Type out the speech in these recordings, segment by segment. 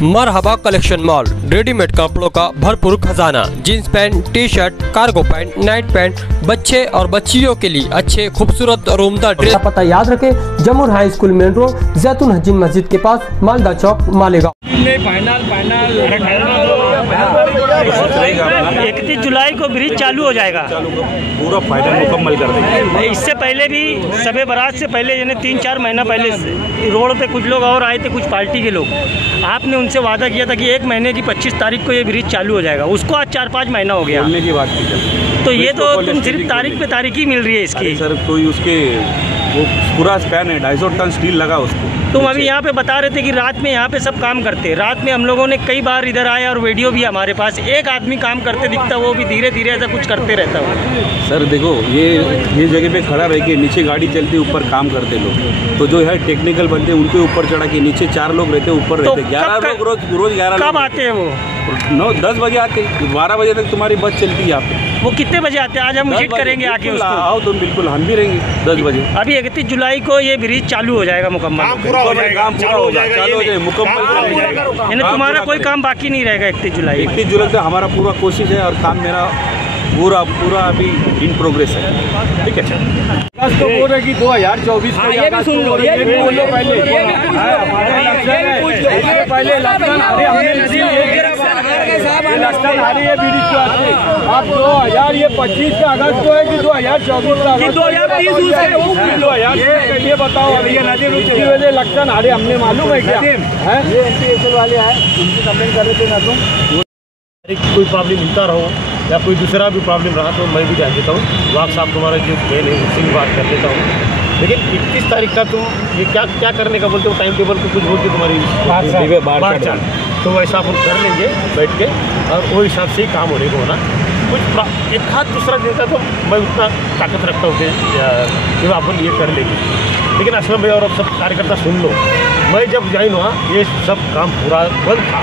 मरहबा collection mall, readymade कपड़ों का भरपूर खजाना। Jeans pant, T shirt, cargo pant, night pant, बच्चे और बच्चियों के लिए अच्छे खूबसूरत और उम्दा ड्रेस। पता याद रखें, जमुर हाई स्कूल मेन रोड, जैतून हजीन मस्जिद के पास, मालदा चौक, मालेगांव। 31 जुलाई को ब्रिज चालू हो जाएगा, पूरा फाइनल मुकम्मल कर देंगे। इससे पहले भी शबे बारात से पहले यानी 3-4 महीना पहले रोड पे कुछ लोग और आए थे, कुछ पार्टी के लोग। आपने उनसे वादा किया था कि 1 महीने की 25 तारीख को ये ब्रिज चालू हो जाएगा। उसको आज 4-5 महीना हो गया बोलने की बात की। तो ये तो तुम सिर्फ तारीख पे तारीख ही मिल रही है इसकी। सर कोई उसके वो पूरा स्पैन है, 250 टन स्टील लगा उसको। तुम अभी यहाँ पे बता रहे थे कि रात में यहाँ पे सब काम करते हैं। रात में हम लोगों ने कई बार इधर आए और वीडियो भी हमारे पास, एक आदमी काम करते दिखता, वो भी धीरे धीरे ऐसा कुछ करते रहता है। सर देखो, ये जगह पे खड़ा रह के नीचे गाड़ी चलती, ऊपर काम करते लोग। तो जो है टेक्निकल बंदे उनके ऊपर चढ़ा के नीचे 4 लोग रहते, ऊपर रहते। 11 लोग रोज 11 कब आते हैं वो? 9-10 बजे आते, 12 बजे तक तुम्हारी बस चलती है यहाँ पे। वो कितने बजे आते हैं? आज हम विजिट करेंगे आके उसको। आओ तुम, बिल्कुल हम भी रहेंगे 10 बजे। अभी 31 जुलाई को ये ब्रिज चालू हो जाएगा मुकम्मल। काम पूरा हो जाएगा, चालू हो जाएगा, मुकम्मल। यानी तुम्हारा कोई काम बाकी नहीं रहेगा 31 जुलाई। 31 जुलाई से हमारा पूरा कोशिश है और काम मेरा पूरा अभी इन प्रोग्रेस है। ठीक है, तो बोल रहे कि 2024 हाँ, ये भी सुन लो, ये भी बोल लो पहले। आप 2025 का अगस्त को है कि 2024 का? 2030 ये बताओ। इलेक्शन आ रहे, हमने मालूम है क्या? ये एमपी वाले आए, उनसे कंप्लेंट कर रहे थे ना तुम। कोई प्रॉब्लम मिलता रहो या कोई दूसरा भी प्रॉब्लम रहा तो मैं भी जान देता हूँ। वाक साहब तुम्हारा जो मेन है उससे भी बात कर लेता हूँ। लेकिन 21 तारीख का तुम ये क्या करने का बोलते हो? टाइम टेबल को कुछ बोलते तुम्हारी बात चाल, तो वैसा हम कर लेंगे बैठ के, और वो हिसाब से ही काम होने को होना। कुछ एक हाथ दूसरा देता तो मैं उतना ताकत रखता हूँ कि अपन ये कर लेंगे। लेकिन असलम भाई और अब सब कार्यकर्ता सुन लो, मैं जब ज्वाइन हुआ ये सब काम पूरा बंद था।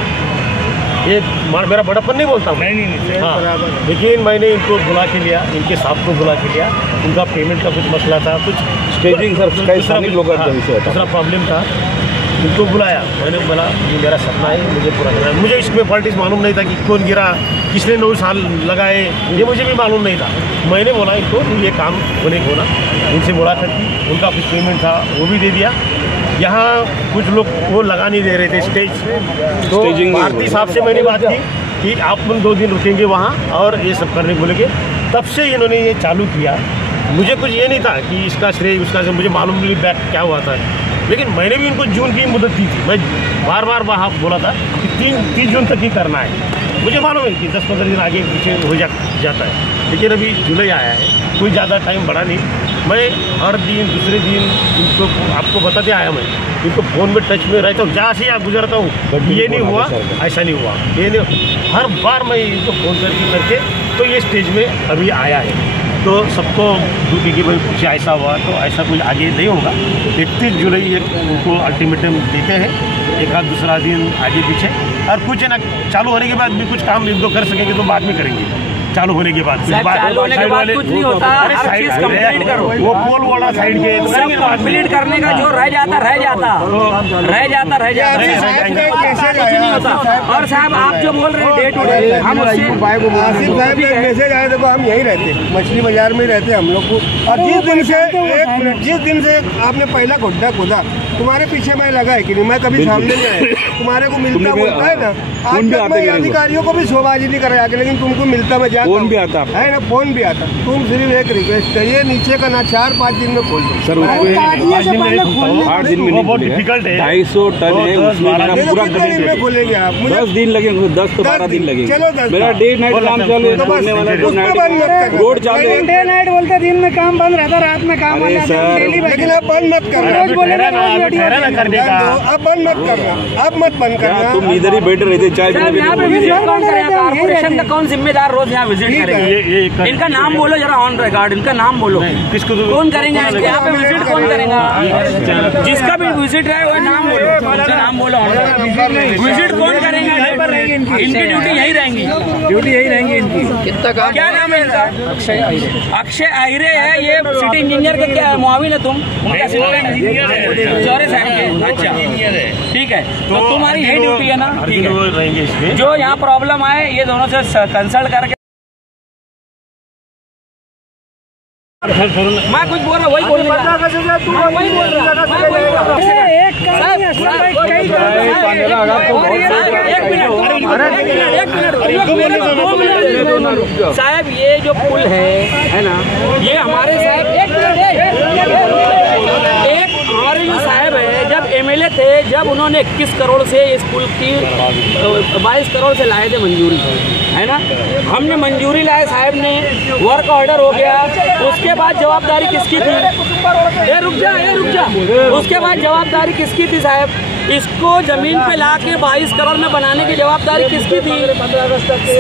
ये मेरा बड़ापन नहीं बोलता हूँ, नहीं हाँ, लेकिन मैंने इनको बुला के लिया, इनके साहब को बुला के लिया। उनका पेमेंट का कुछ मसला था, कुछ स्टेजिंग दूसरा प्रॉब्लम था, उनको बुलाया। मैंने बोला ये मेरा सपना है, मुझे पूरा करना है। मुझे इसमें पॉलिटिक्स मालूम नहीं था कि कौन गिरा, किसने 9 साल लगाए, ये मुझे भी मालूम नहीं था। मैंने बोला इनको ये काम होने को ना, उनसे मुलाकात की, उनका कुछ पेमेंट था वो भी दे दिया। यहाँ कुछ लोग वो लगा नहीं दे रहे थे स्टेज, तो भारती साहब से मैंने बात की कि आप 2 दिन रुकेंगे वहाँ और ये सब करने बोलेंगे। तब से इन्होंने ये चालू किया। मुझे कुछ ये नहीं था कि इसका श्रेय उसका श्रेय, मुझे मालूम नहीं बैक क्या हुआ था। लेकिन मैंने भी उनको जून की मुद्दत दी थी। मैं बार बार वहाँ बोला था कि 30 जून तक ही करना है। मुझे मालूम है कि 10-15 दिन आगे पीछे हो जाता है, लेकिन अभी जुलाई आया है, कोई ज़्यादा टाइम बढ़ा नहीं। मैं हर दिन दूसरे दिन इनको आपको बताते आया, मैं इनको फ़ोन में टच में रहता हूँ, जहाँ से यहाँ गुजरता हूँ। ये नहीं हुआ, ऐसा नहीं हुआ, ये नहीं, हर बार मैं इनको फ़ोन करके तो ये स्टेज में अभी आया है। तो सबको दुखी कि भाई कुछ ऐसा हुआ तो ऐसा कुछ आगे नहीं होगा। 31 जुलाई एक उनको अल्टीमेटम देते हैं, एक आध दूसरा दिन आगे पीछे, और कुछ है ना चालू होने के बाद भी कुछ काम इनको कर सकेंगे तो बाद में करेंगे। चालू होने के बाद कुछ नहीं होता, वो पोल वाला साइड के कंप्लीट करने का जो रह जाता कुछ नहीं होता। और साहब आप जो बोल रहे हैं डे टू डे, हम आसिफ साहब एक मैसेज आया, देखो हम यहीं रहते, मछली बाजार में रहते हम लोग को। और जिस दिन से आपने पहला गड्ढा खोदा, तुम्हारे पीछे मैं लगा है कि नहीं? मैं कभी सामने नहीं आया, तुम्हारे को मिलता बोलता है ना। आज तक मैं अधिकारियों को भी शोबाजी नहीं कर आके, लेकिन तुमको मिलता मैं फोन भी आता है ना, फोन भी आता। तुम सिर्फ एक रिक्वेस्ट है, ये नीचे का ना 4-5 दिन में खोल दो सर। 8 दिन में बहुत डिफिकल्ट है, 250 टन है उसमें पूरा खोलेंगे आप। 10 दिन लगेंगे, 10 तो 12 दिन लगेंगे। चलो 10 मेरा डे नाइट काम चालू है, रोड चालू है। डे नाइट बोलते दिन में काम बंद रहता, रात में काम बंद रहता। लेकिन आप बंद मत करना, अब बंद मत करना, अब मत बंद करना। तुम इधर ही बैठे रहते, चाय कॉर्पोरेशन का कौन जिम्मेदार रोज यहाँ विजिट करेंगे? इनका नाम बोलो जरा ऑन रिकॉर्ड, इनका नाम बोलो। किसको कौन करेंगे यहाँ पे विजिट? कौन करेगा? जिसका भी विजिट है वो नाम बोलो, नाम बोलो। विजिट कौन करेंगे? इनकी ड्यूटी यही रहेंगी, इनकी। क्या नाम है इनका? अक्षय आहिरे है। ये सिटी इंजीनियर के क्या मुआविन है तुम? चौरे साहब के। अच्छा ठीक है, तो तुम्हारी यही ड्यूटी है ना? ठीक है, जो यहाँ प्रॉब्लम आए ये दोनों से कंसल्ट करके मैं कुछ बोल रहा, वही बोल रहा, वही बोल रहा। साहब ये जो पुल है ना, ये हमारे साहब एक हमारे जो साहब है, जब एमएलए थे, जब उन्होंने 21 करोड़ से इस पुल की 22 करोड़ से लाए थे मंजूरी, है ना। हमने मंजूरी लाए, साहब ने वर्क ऑर्डर हो गया। उसके बाद जवाबदारी किसकी थी? ये रुक जा। उसके बाद जवाबदारी किसकी थी साहब? इसको जमीन पे ला के 22 करोड़ में बनाने की जवाबदारी किसकी थी?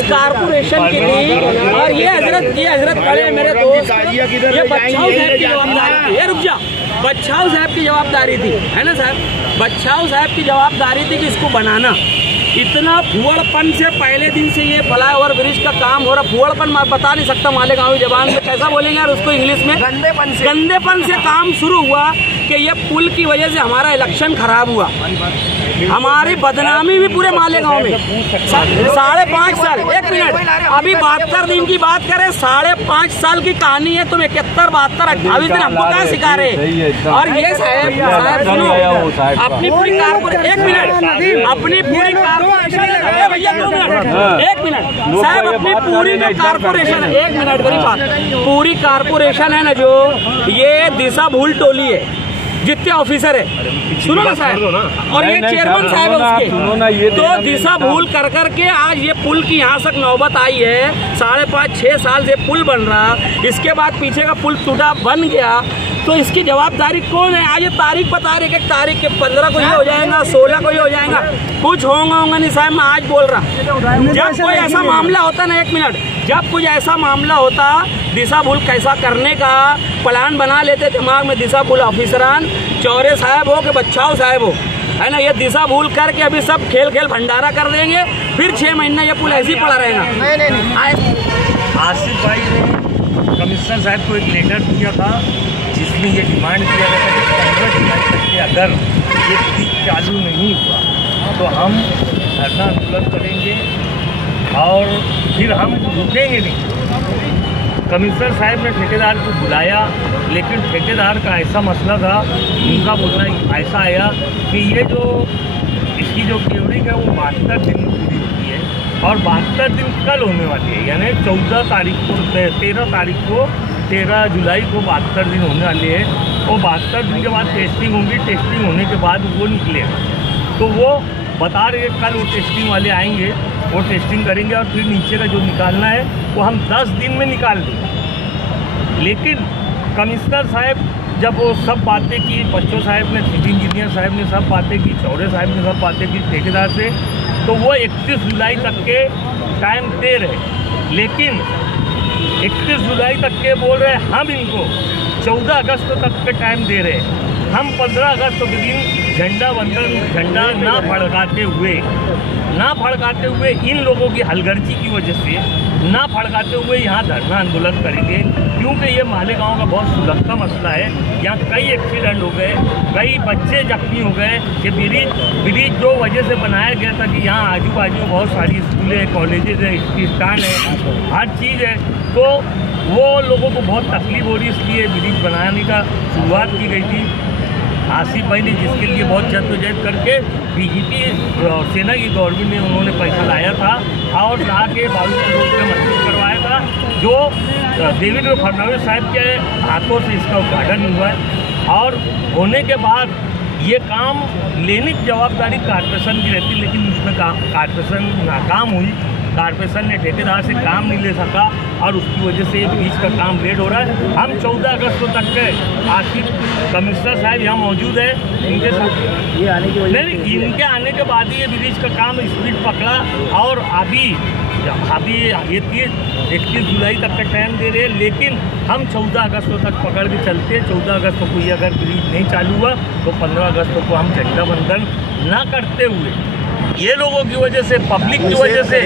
कारपोरेशन की थी। और ये हजरत खड़े मेरे दोस्त, ये बच्चाऊ साहब की जवाबदारी थी। ये रुक जा, बच्चाऊ साहब की जवाबदारी थी, है ना साहब? बच्चाऊ साहब की जवाबदारी थी कि इसको बनाना। इतना फुअड़पन से पहले दिन से ये फ्लाईओवर ब्रिज का काम हो रहा। फुअड़पन मैं बता नहीं सकता मालेगांवी जबान में कैसा बोलेंगे यार उसको इंग्लिश में। गंदेपन से काम शुरू हुआ कि ये पुल की वजह से हमारा इलेक्शन खराब हुआ, हमारी बदनामी भी पूरे मालेगांव में। 5.5 साल, 1 मिनट, अभी 72 दिन की बात करें, 5.5 साल की कहानी है। तुम 71, 72, 28 दिन हमको क्या सिखा रहे? और ये साहब सुनो, अपनी पूरी कारपोरेशन, 1 मिनट, अपनी पूरी भैया 2 मिनट, 1 मिनट साहब, अपनी पूरी जो कारपोरेशन है, 1 मिनट मेरी बात, पूरी कारपोरेशन है ना जो, ये दिशा भूल टोली है, जितने ऑफिसर है, सुनो ना साहब, और ये चेयरमैन साहब है उसके, तो दिशा भूल कर करके आज ये पुल की यहाँ तक नौबत आई है। 5.5-6 साल से पुल बन रहा, इसके बाद पीछे का पुल टूटा बन गया, तो इसकी जवाबदारी कौन है? आज ये तारीख बता रहे कि तारीख के 15 को ये हो जाएगा, 16 को ये हो जाएगा, कुछ होगा नहीं साहब। मैं आज बोल रहा, जब कोई ऐसा मामला होता ना, 1 मिनट, जब कुछ ऐसा मामला होता, दिशा भूल कैसा करने का प्लान बना लेते दिमाग में दिशा भूल ऑफिसरान, चौरे साहब हो कि बच्चाओ साहब हो, है ना। ये दिशा भूल करके अभी सब खेल भंडारा कर देंगे, फिर 6 महीना ये पुल ऐसे ही पड़ा रहेगा। आसिफ भाई ने कमिश्नर साहब को एक लेटर दिया था जिसमें ये डिमांड किया गया था कि 15 जुलाई तक के अगर ये ब्रिज चालू नहीं हुआ तो हम धरना आंदोलन करेंगे और फिर हम रुकेंगे नहीं। कमिश्नर साहब ने ठेकेदार को बुलाया, लेकिन ठेकेदार का ऐसा मसला था, उनका बोलना ऐसा आया कि ये जो इसकी जो क्लियरिंग है वो 72 दिन में पूरी होती है, और 72 दिन कल होने वाली है, यानी 14 तारीख को, 13 तारीख को, 13 जुलाई को 72 दिन होने वाले हैं। और 72 दिन के बाद टेस्टिंग होगी, टेस्टिंग होने के बाद वो निकलेगा। तो वो बता रहे हैं कल वो टेस्टिंग वाले आएंगे, वो टेस्टिंग करेंगे और फिर नीचे का जो निकालना है वो हम 10 दिन में निकाल देंगे। लेकिन कमिश्नर साहब जब वो सब बातें की, बच्चों साहब ने, सिटी इंजीनियर साहब ने सब बातें की, चौरे साहब ने सब बातें की ठेकेदार से, तो वो 31 जुलाई तक के टाइम दे रहे। लेकिन 31 जुलाई तक के बोल रहे हैं, हम इनको 14 अगस्त तक के टाइम दे रहे हैं। हम 15 अगस्त के दिन झंडा ना फड़काते हुए इन लोगों की हलगर्जी की वजह से ना फड़काते हुए यहाँ धरना आंदोलन करेंगे, क्योंकि ये मालेगांव का बहुत सुलगता मसला है। यहाँ कई एक्सीडेंट हो गए, कई बच्चे जख्मी हो गए। ये ब्रिज जो वजह से बनाया गया था कि यहाँ आजू बाजू में बहुत सारी स्कूलें, कॉलेजेज है, स्टान है, हर चीज़ है, तो वो लोगों को बहुत तकलीफ हो रही है, इसलिए ब्रिज बनाने का शुरुआत की गई थी। आसिफ भाई ने जिसके लिए बहुत जद्दोजहद करके बीजेपी और सेना की गवर्नमेंट ने उन्होंने पैसा लाया था और ला के बालूपुर रोड में मंजूर करवाया था, जो देवेंद्र फडणवीस साहब के हाथों से इसका उद्घाटन हुआ है। और होने के बाद ये काम लेने की जवाबदारी कारपोरेशन की रहती, लेकिन उसमें कारपोरेशन नाकाम हुई। कारपोरेशन ने ठेकेदार से काम नहीं ले सका और उसकी वजह से ब्रिज का काम लेट हो रहा है। हम 14 अगस्त तक के आसिफ कमिश्नर साहब यहाँ मौजूद है, इनके साथ ये आने की वजह नहीं, इनके आने के बाद ही ये ब्रिज का काम स्पीड पकड़ा और अभी ये 31 जुलाई तक का टाइम दे रहे हैं। लेकिन हम 14 अगस्त तक पकड़ के चलते हैं। 14 अगस्त को ये अगर ब्रिज नहीं चालू हुआ तो 15 अगस्त को हम झंडा बंधन ना करते हुए ये लोगों की वजह से, पब्लिक की वजह से,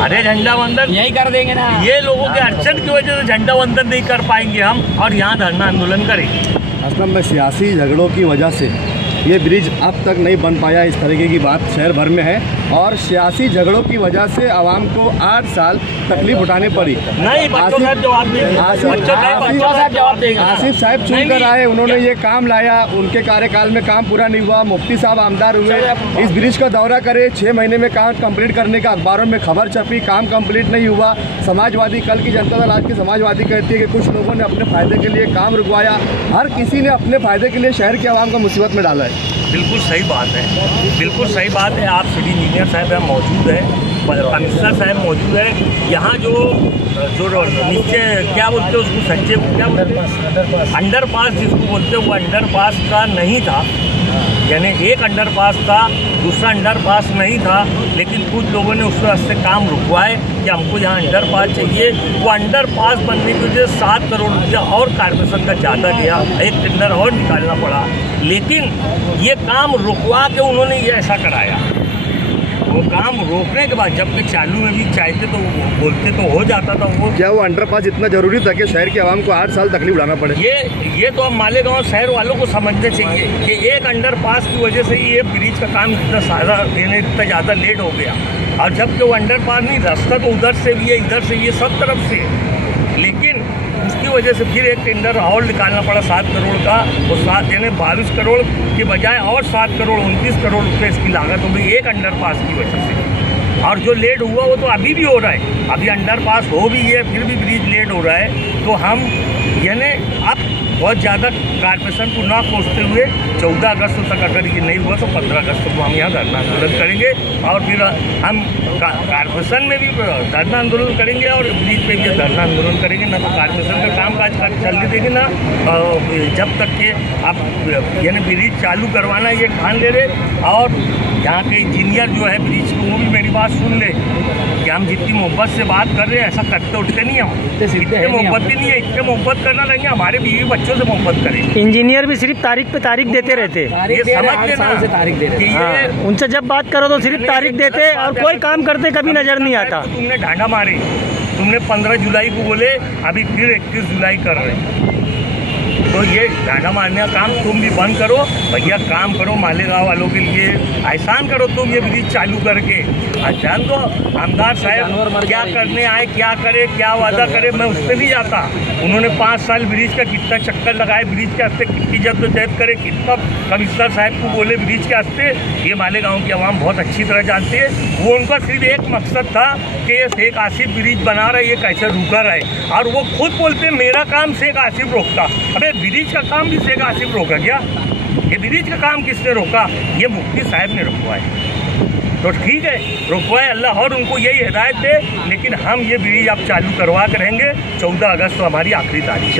अरे झंडा वंदन यही कर देंगे ना। ये लोगों के अड़चन की वजह से झंडा वंदन नहीं कर पाएंगे हम, और यहाँ धरना आंदोलन करेंगे। असल में सियासी झगड़ों की वजह से ये ब्रिज अब तक नहीं बन पाया, इस तरीके की बात शहर भर में है। और सियासी झगड़ों की वजह से आवाम को 8 साल तकलीफ उठानी पड़ी। नहीं, बच्चों साहब जवाब देंगे। आसिफ साहब चुनकर आए, उन्होंने ये काम लाया, उनके कार्यकाल में काम पूरा नहीं हुआ। मुफ्ती साहब आमदार हुए, इस ब्रिज का दौरा करे, 6 महीने में काम कंप्लीट करने का अखबारों में खबर छपी, काम कंप्लीट नहीं हुआ। समाजवादी, कल की जनता दल आज की समाजवादी कहती है कि कुछ लोगों ने अपने फायदे के लिए काम रुकवाया। हर किसी ने अपने फायदे के लिए शहर के आवाम को मुसीबत में डाला है। बिल्कुल सही बात है, बिल्कुल सही बात है। आप सिटी इंजीनियर साहब यहाँ मौजूद है, कमिश्नर साहब मौजूद है। यहाँ जो नीचे क्या बोलते हैं उसको, सच्चे क्या बोलते हैं, अंडरपास जिसको बोलते हैं, वो अंडरपास का नहीं था। यानी एक अंडरपास था, दूसरा अंडरपास नहीं था, लेकिन कुछ लोगों ने उस रास्ते काम रुकवाए कि हमको यहाँ अंडरपास चाहिए। वो अंडरपास बनने की वजह से 7 करोड़ रुपया और कॉर्पोरेशन का ज़्यादा गया, एक टेंडर और निकालना पड़ा। लेकिन ये काम रुकवा के उन्होंने ये ऐसा कराया। वो काम रोकने के बाद जब तक चालू में भी चाहते तो बोलते तो हो जाता था। वो क्या वो अंडरपास इतना जरूरी था कि शहर के आवाम को 8 साल तकलीफ उठाना पड़े? ये तो अब मालेगांव शहर वालों को समझना चाहिए कि एक अंडरपास की वजह से ये ब्रिज का काम इतना सारा इतना ज़्यादा लेट हो गया। और जबकि वो अंडरपास नहीं, रास्ता तो उधर से भी है, इधर से भी है, सब तरफ से। लेकिन उसकी वजह से फिर एक टेंडर और निकालना पड़ा 7 करोड़ का। वो 7 यानी 22 करोड़ के बजाय और 7 करोड़ 29 करोड़ रुपये इसकी लागत हो गई एक अंडरपास की वजह से। और जो लेट हुआ वो तो अभी भी हो रहा है, अभी अंडरपास हो भी है, फिर भी ब्रिज लेट हो रहा है। तो हम यानी अब बहुत ज़्यादा कॉर्पोरेशन को ना कोसते हुए 14 अगस्त तक अगर ये नहीं हुआ तो 15 अगस्त को हम यहाँ धरना आंदोलन करेंगे। और फिर हम कॉर्पोरेशन में भी धरना आंदोलन करेंगे और ब्रिज पे भी धरना आंदोलन करेंगे। ना तो कॉर्पोरेशन का काम काज चलने देंगे, ना जब तक के आप यानी ब्रिज चालू करवाना ये ठान ले रहे। और यहाँ के इंजीनियर जो है ब्रिज को, वो भी मेरी बात सुन ले कि हम जितनी मोहब्बत से बात कर रहे हैं ऐसा करते उठते नहीं हम, इतने मोहब्बत भी नहीं है, इतने मोहब्बत करना नहीं, हमारे बीवी बच्चों से मोहब्बत करें। इंजीनियर भी सिर्फ तारीख पे तारीख देते रहते, ये समझ लेना से तारीख दे रहे हाँ, उनसे जब बात करो तो सिर्फ तारीख देते और कोई काम करते कभी नजर नहीं आता। तुमने ढांढा मारे, तुमने 15 जुलाई को बोले, अभी फिर 21 जुलाई कर रहे हैं। तो ये ढांढा मारने का काम तुम भी बंद करो भैया, काम करो मालेगांव वालों के लिए, एहसान करो तुम ये ब्रिज चालू करके। जान दो आमदार साहब क्या करने आए, क्या करे, क्या वादा करे, मैं उस पर नहीं जाता। उन्होंने 5 साल ब्रिज का कितना चक्कर लगाए, ब्रिज के हस्ते कितनी जद्दोजहद करे, कितना कमिश्नर साहब को बोले ब्रिज के हस्ते, ये मालेगांव की आवाम बहुत अच्छी तरह जानती है। वो उनका सिर्फ एक मकसद था कि ये शेख आसिफ ब्रिज बना रहा है, ये कैसे रुका रहे। और वो खुद बोलते मेरा काम शेख आसिफ रोकता। अबे ब्रिज का काम भी शेख आसिफ रोका क्या? ये ब्रिज का काम किसने रोका? ये मुफ्ती साहब ने रोकवाया। तो ठीक है, रुकवाए, अल्लाह और उनको यही हिदायत दे। लेकिन हम ये ब्रिज अब चालू करवा के रहेंगे। 14 अगस्त तो हमारी आखिरी तारीख है।